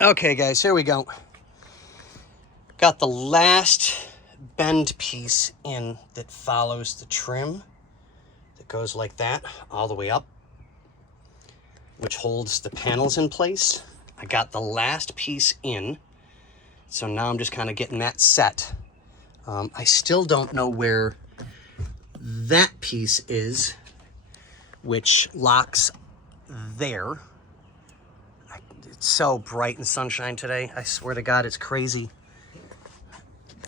Okay guys, here we go. Got the last bend piece in that follows the trim that goes like that all the way up, which holds the panels in place. I got the last piece in, so now I'm just kind of getting that set. I still don't know where that piece is, which locks there. It's so bright in sunshine today. I swear to God, it's crazy.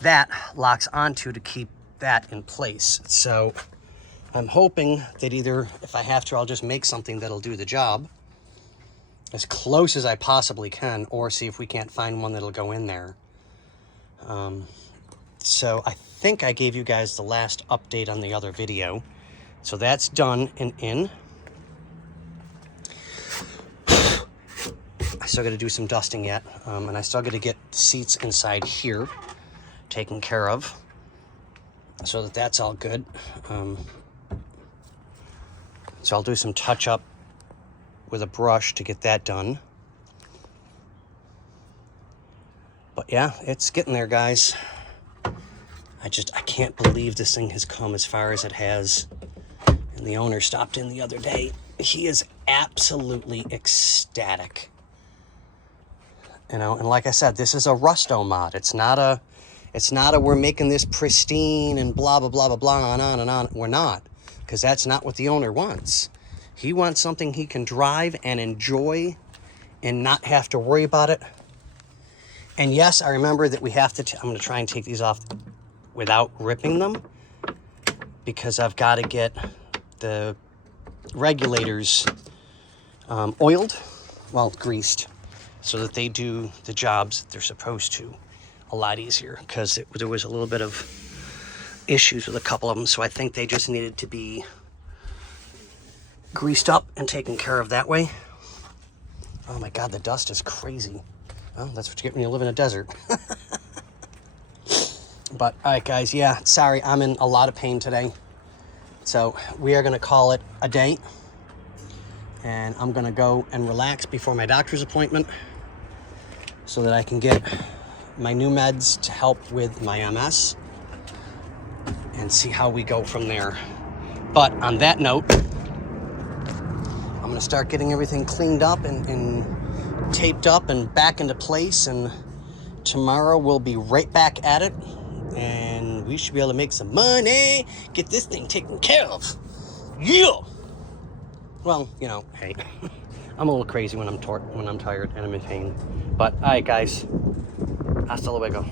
That locks onto to keep that in place. So I'm hoping that either, if I have to, I'll just make something that'll do the job as close as I possibly can, or see if we can't find one that'll go in there. So I think I gave you guys the last update on the other video. So that's done and in. I still got to do some dusting yet, and I still got to get seats inside here taken care of, so that's all good. So I'll do some touch up with a brush to get that done. But yeah, it's getting there, guys. I can't believe this thing has come as far as it has. And the owner stopped in the other day. He is absolutely ecstatic. You know, and like I said, this is a Rusto mod. It's not a we're making this pristine and blah, blah, blah, blah, blah, and on and on. We're not, because that's not what the owner wants. He wants something he can drive and enjoy and not have to worry about it. And yes, I remember that we have to, I'm going to try and take these off without ripping them, because I've got to get the regulators oiled, well, greased, so that they do the jobs that they're supposed to a lot easier, because there was a little bit of issues with a couple of them, so I think they just needed to be greased up and taken care of that way. Oh my God, the dust is crazy. Well, that's what you get when you live in a desert. But all right, guys, yeah, sorry, I'm in a lot of pain today, so we are going to call it a day, and I'm going to go and relax before my doctor's appointment so that I can get my new meds to help with my MS and see how we go from there. But on that note, I'm going to start getting everything cleaned up and taped up and back into place, and tomorrow we'll be right back at it, and we should be able to make some money, get this thing taken care of. Yeah! Well, you know, hey, I'm a little crazy when I'm tired and I'm in pain. But all right, guys, hasta luego.